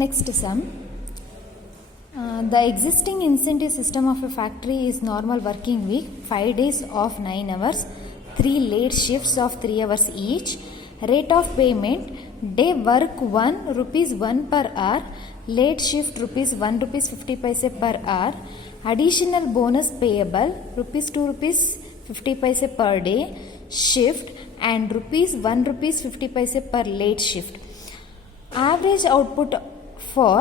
Next sum. The existing incentive system of a factory is normal working week, 5 days of 9 hours, 3 late shifts of 3 hours each. Rate of payment, day work 1 rupees 1 per hour, late shift rupees 1 rupees 50 paise per hour. Additional bonus payable rupees 2 rupees 50 paise per day shift and rupees 1 rupees 50 paise per late shift. Average output for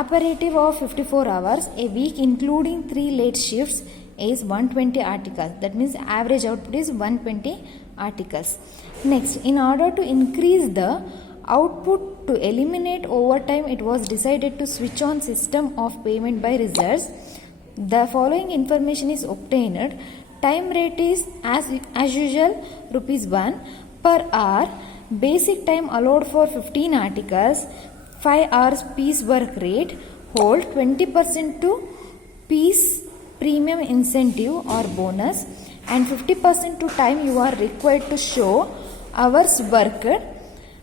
operative of 54 hours a week including 3 late shifts is 120 articles. That means average output is 120 articles. Next, in order to increase the output to eliminate overtime, it was decided to switch on system of payment by results. The following information is obtained. Time rate is as usual rupees 1 per hour. Basic time allowed for 15 articles. 5 hours piece work rate. Hold 20% to piece premium incentive or bonus and 50% to time you are required to show hours worked.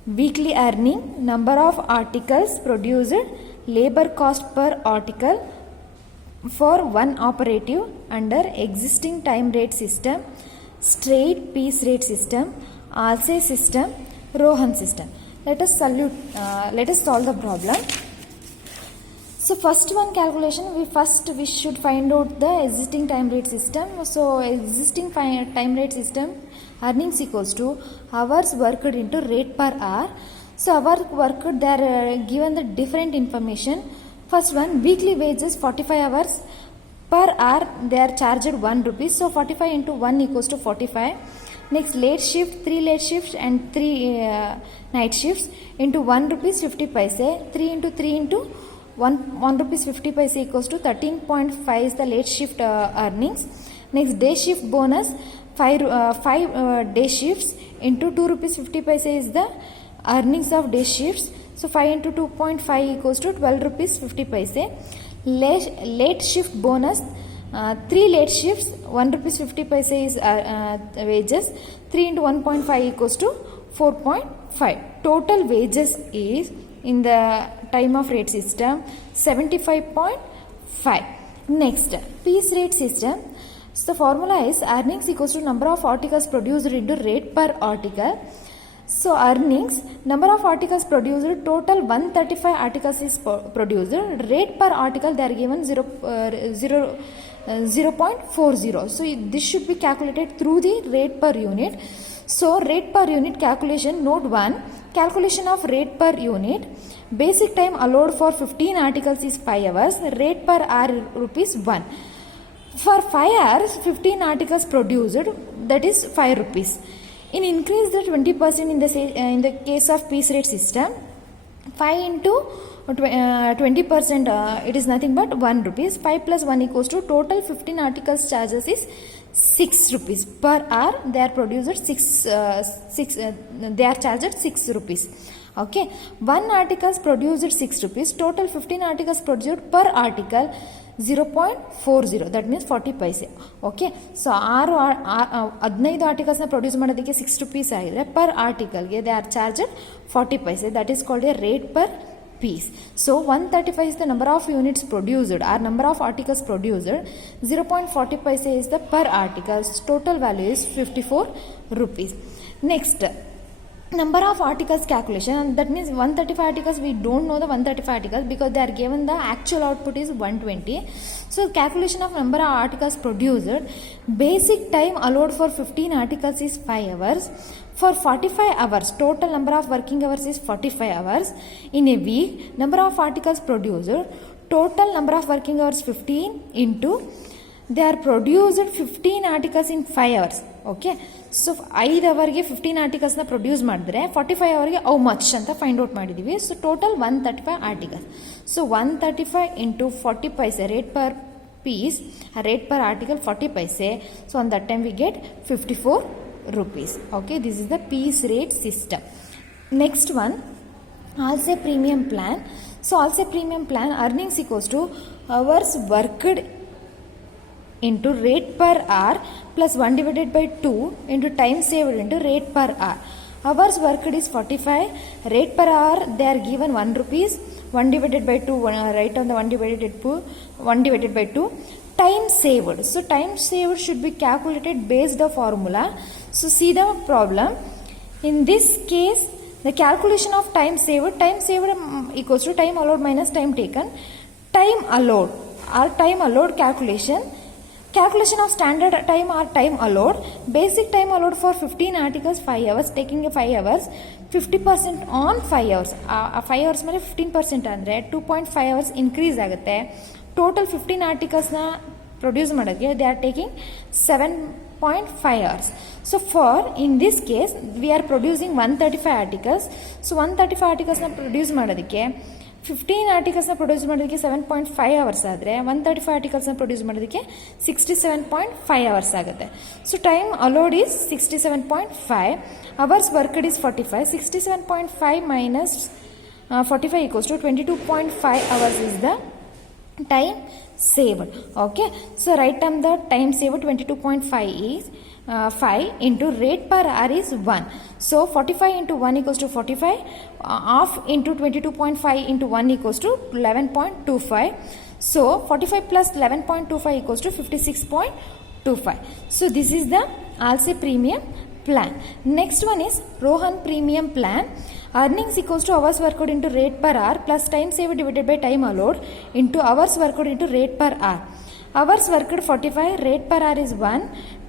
Weekly earning, number of articles produced, labor cost per article for one operative under existing time rate system, straight piece rate system, Alse system, Rohan system. Let us solve the problem. So first one calculation, we should find out the existing time rate system. So existing time rate system earnings equals to hours worked into rate per hour. So hour worked, they are given the different information. First one, weekly wages 45 hours per hour, they are charged 1 rupees. So 45 into 1 equals to 45. Next, late shift, 3 late shifts and 3 night shifts into 1 rupees 50 paise. 3 into 3 into 1 rupees 50 paise equals to 13.5 is the late shift earnings. Next, day shift bonus, 5 day shifts into 2 rupees 50 paise is the earnings of day shifts. So 5 into 2.5 equals to 12 rupees 50 paise. Late shift bonus, 3 late shifts, 1 rupees 50 paise is wages. 3 into 1.5 equals to 4.5. Total wages is in the time of rate system 75.5. Next, piece rate system. So the formula is earnings equals to number of articles produced into rate per article. So earnings, number of articles produced, total 135 articles is produced. Rate per article they are given 0.40. So this should be calculated through the rate per unit. So rate per unit calculation, note 1, calculation of rate per unit. Basic time allowed for 15 articles is 5 hours. Rate per hour rupees 1. For 5 hours, 15 articles produced, that is 5 rupees. In increase the 20% in the case of piece rate system, 5 into 20% it is nothing but 1 rupees. 5 plus 1 equals to total 15 articles charges is 6 rupees per hour. They are produced they are charged 6 rupees. Okay, 1 articles produced 6 rupees. Total 15 articles produced per article 0.40, that means 40 paise. Okay, so 15 articles produce ಮಾಡೋದಕ್ಕೆ 6 rupees ಆಗಿದ್ರೆ per article ಗೆ they are charged 40 paise. That is called a rate per piece. So 135 is the number of units produced or number of articles produced. 0.40 paise is the per article. Total value is 54 rupees. Next, number of articles calculation, and that means 135 articles, we don't know the 135 articles because they are given the actual output is 120. So calculation of number of articles produced, basic time allowed for 15 articles is 5 hours. For 45 hours, total number of working hours is 45 hours. In a week, number of articles produced, total number of working hours 15 into they are produced 15 articles in 5 hours. Okay, so 5 ಅವರ್ಗೆ 15 ಆರ್ಟಿಕಲ್ಸ್ನ produce ಮಾಡಿದ್ರೆ 45 ಅವರ್ಗೆ how much ಅಂತ find out ಮಾಡಿದ್ದೀವಿ. So total 135 articles. So 135 into 40 paise rate per piece, rate per article 40 paise. So on that time we get 54 rupees. Okay, this is the piece rate system. Next one, Alse premium plan. So Alse premium plan earnings equals to hours worked into rate per hour plus 1 divided by 2 into time saved into rate per hour. hours worked is 45, rate per hour they are given 1 rupees, 1 divided by 2, write on the 1 divided by 2. Time saved, so time saved should be calculated based the formula. So see the problem. In this case, the calculation of time saved equals to time allowed minus time taken. Time allowed calculation of standard time or time allowed. Basic time allowed for 15 articles 5 hours, taking 5 hours, 50% on 5 hours. 5 hours ಮೇಲೆ 15% ಅಂದರೆ 2.5 hours increase ಆಗುತ್ತೆ. Total 15 ಆರ್ಟಿಕಲ್ಸ್ನ produce ಮಾಡೋಕ್ಕೆ they are taking 7.5 hours. So for in this case we are producing 135 articles. So 135 ಆರ್ಟಿಕಲ್ಸ್ನ produce ಮಾಡೋದಕ್ಕೆ 15 ಆರ್ಟಿಕಲ್ಸ್ನ produce ಮಾಡೋದಕ್ಕೆ 7.5 hours ಆದರೆ 135 ಆರ್ಟಿಕಲ್ಸ್ನ ಪ್ರೊಡ್ಯೂಸ್ ಮಾಡೋದಕ್ಕೆ 67.5 hours ಆಗುತ್ತೆ. So time allowed is 67.5, hours worked is 45, 67.5 minus 45 equals to 22.5 hours is the time saved. Okay, so write down the time saved. 22.5 is 5 into rate per hour is 1. So 45 into 1 equals to 45, half into 22.5 into 1 equals to 11.25. So 45 plus 11.25 equals to 56.25. So this is the ALSE premium plan. Next one is Rohan premium plan. Earnings equals to hours worked into rate per hour plus time saved divided by time allowed into hours worked into rate per hour. Hours worked 45, rate per hour is 1,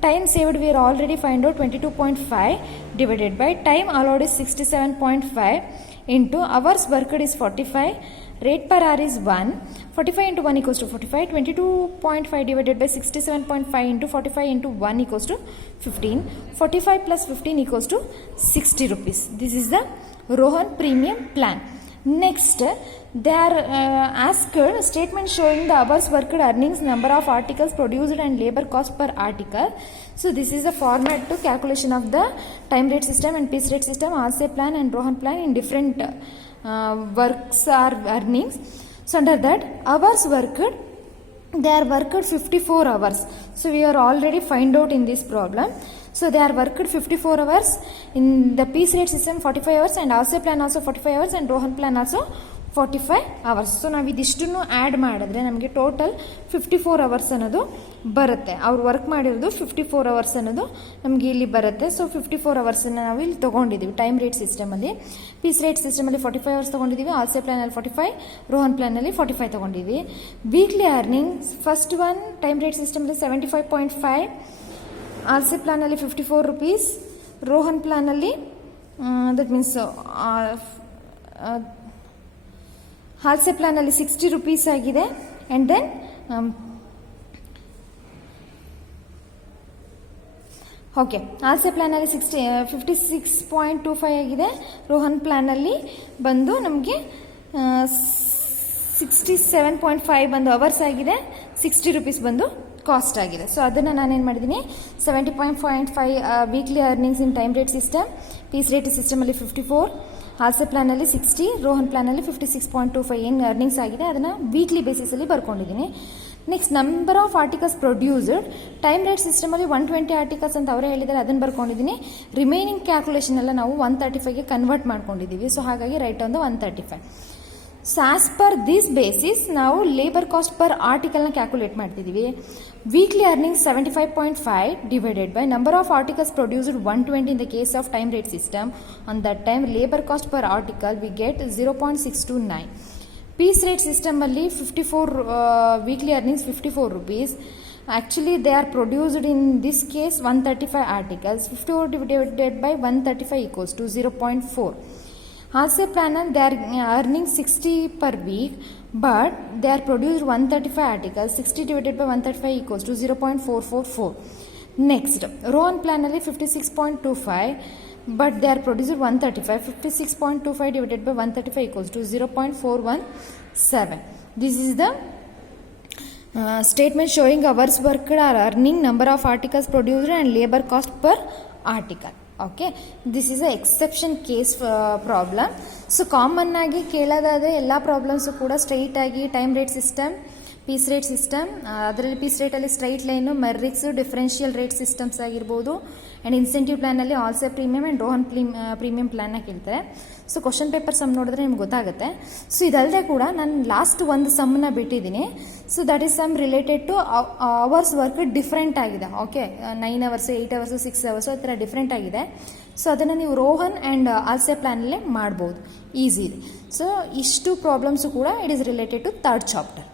time saved we are already find out 22.5 divided by time allowed is 67.5 into hours worked is 45, rate per hour is 1, 45 into 1 equals to 45, 22.5 divided by 67.5 into 45 into 1 equals to 15, 45 plus 15 equals to 60 rupees. This is the Rohan premium plan. Next, they are asked statement showing the hours worked, earnings, number of articles produced and labor cost per article. So this is the format to calculation of the time rate system and piece rate system, ALSE plan and Rohan plan in different works or earnings. So under that, hours worked, they are worked 54 hours. So we are already find out in this problem. So they are worked 54 hours. In the piece rate system 45 hours and ALSE plan also 45 hours and Rohan plan also 45 hours. So ನಾವು ಇದಿಷ್ಟನ್ನು add ಮಾಡಿದ್ರೆ ನಮಗೆ total 54 hours ಅನ್ನೋದು ಬರುತ್ತೆ. ಅವ್ರು work ಮಾಡಿರೋದು 54 hours ಅನ್ನೋದು ನಮಗೆ ಇಲ್ಲಿ ಬರುತ್ತೆ. ಸೊ 54 hours ನಾವು ಇಲ್ಲಿ ತೊಗೊಂಡಿದ್ದೀವಿ ಟೈಮ್ ರೇಟ್ ಸಿಸ್ಟಮಲ್ಲಿ. ಪೀಸ್ ರೇಟ್ ಸಿಸ್ಟಮಲ್ಲಿ 45 hours ತೊಗೊಂಡಿದ್ದೀವಿ, ಆಲ್ಸೆ ಪ್ಲಾನಲ್ಲಿ 45, ರೋಹನ್ ಪ್ಲಾನಲ್ಲಿ 45 ತೊಗೊಂಡಿದ್ದೀವಿ. Weekly earnings first one time rate ಸಿಸ್ಟಮಲ್ಲಿ 75.5, ಆಲ್ಸೆ ಪ್ಲಾನಲ್ಲಿ 54 rupees, ರೋಹನ್ ಪ್ಲಾನಲ್ಲಿ ದಟ್ ಮೀನ್ಸ್ ಆಲ್ಸೆ ಪ್ಲಾನಲ್ಲಿ 60 rupees ಆಗಿದೆ. ಆ್ಯಂಡ್ ದೆನ್ ಓಕೆ ಆಲ್ಸೆ ಪ್ಲಾನಲ್ಲಿ 56.25 ಆಗಿದೆ. ರೋಹನ್ ಪ್ಲಾನಲ್ಲಿ ಬಂದು ನಮಗೆ 67.5 ಬಂದು ಅವರ್ಸ್ ಆಗಿದೆ, 60 rupees ಬಂದು ಕಾಸ್ಟ್ ಆಗಿದೆ. ಸೊ ಅದನ್ನು ನಾನೇನು ಮಾಡಿದ್ದೀನಿ 70.5 weekly earnings in time rate system, piece rate ಸಿಸ್ಟಮಲ್ಲಿ 54, ಆಲ್ಸೆ ಪ್ಲಾನಲ್ಲಿ 60, ರೋಹನ್ ಪ್ಲಾನಲ್ಲಿ 56.25 ಏನು ಅರ್ನಿಂಗ್ಸ್ ಆಗಿದೆ ಅದನ್ನು ವೀಕ್ಲಿ ಬೇಸಿಸಲ್ಲಿ ಬರ್ಕೊಂಡಿದ್ದೀನಿ. Next number of articles produced time rate ಸಿಸ್ಟಮಲ್ಲಿ 120 ಆರ್ಟಿಕಲ್ಸ್ ಅಂತ ಅವರೇ ಹೇಳಿದ್ದಾರೆ, ಅದನ್ನು ಬರ್ಕೊಂಡಿದ್ದೀನಿ. ರಿಮೈನಿಂಗ್ ಕ್ಯಾಲ್ಕುಲೇಷನ್ ಎಲ್ಲ ನಾವು 135ಗೆ ಕನ್ವರ್ಟ್ ಮಾಡ್ಕೊಂಡಿದ್ದೀವಿ. ಸೊ ಹಾಗಾಗಿ write on the 135. So as per this basis ನಾವು ಲೇಬರ್ ಕಾಸ್ಟ್ ಪರ್ ಆರ್ಟಿಕಲ್ನ ಕ್ಯಾಲ್ಕುಲೇಟ್ ಮಾಡ್ತಿದ್ದೀವಿ. Weekly earning 75.5 divided by number of articles produced 120 in the case of time rate system. On that time labor cost per article we get 0.629. Piece rate system alli 54 weekly earnings 54 rupees. Actually they are produced in this case 135 articles. 54 divided by 135 equals to 0.4. ALSE planner they are earning 60 per week, but they are produced 135 articles. 60 divided by 135 equals to 0.444. Next, Rohan planner 56.25, but they are produced 135. 56.25 divided by 135 equals to 0.417. This is the statement showing hours worked or earning, number of articles produced and labor cost per article. Okay, this is a exception case problem. So common ಆಗಿ ಕೇಳೋದಾದರೆ ಎಲ್ಲ ಪ್ರಾಬ್ಲಮ್ಸು ಕೂಡ straight ಆಗಿ time rate system, piece rate system, ಅದರಲ್ಲಿ piece ರೇಟಲ್ಲಿ straight line, Merrick's, differential rate systems ಆಗಿರ್ಬೋದು. And incentive ಪ್ಲಾನಲ್ಲಿ Halsey premium and Rowan premium ಪ್ಲಾನ್ನ ಕೇಳ್ತಾರೆ. ಸೊ ಕ್ವಶನ್ ಪೇಪರ್ ಸಮ್ ನೋಡಿದ್ರೆ ನಿಮ್ಗೆ ಗೊತ್ತಾಗುತ್ತೆ. ಸೊ ಇದಲ್ಲದೆ ಕೂಡ ನಾನು ಲಾಸ್ಟ್ ಒಂದು ಸಮ್ನ ಬಿಟ್ಟಿದ್ದೀನಿ. So that is sum related to hours work different ಆಗಿದೆ. ಓಕೆ, 9 ಅವರ್ಸ್, 8 ಅವರ್ಸ್, 6 ಅವರ್ಸ್ ಆ ಥರ ಡಿಫ್ರೆಂಟ್ ಆಗಿದೆ. ಸೊ ಅದನ್ನು ನೀವು ರೋಹನ್ ಆ್ಯಂಡ್ ಆಲ್ಸೆ ಪ್ಲಾನಲ್ಲೇ ಮಾಡ್ಬೋದು, ಈಸಿ ಇದೆ. ಸೊ ಇಷ್ಟು ಪ್ರಾಬ್ಲಮ್ಸು ಕೂಡ it is related to third chapter.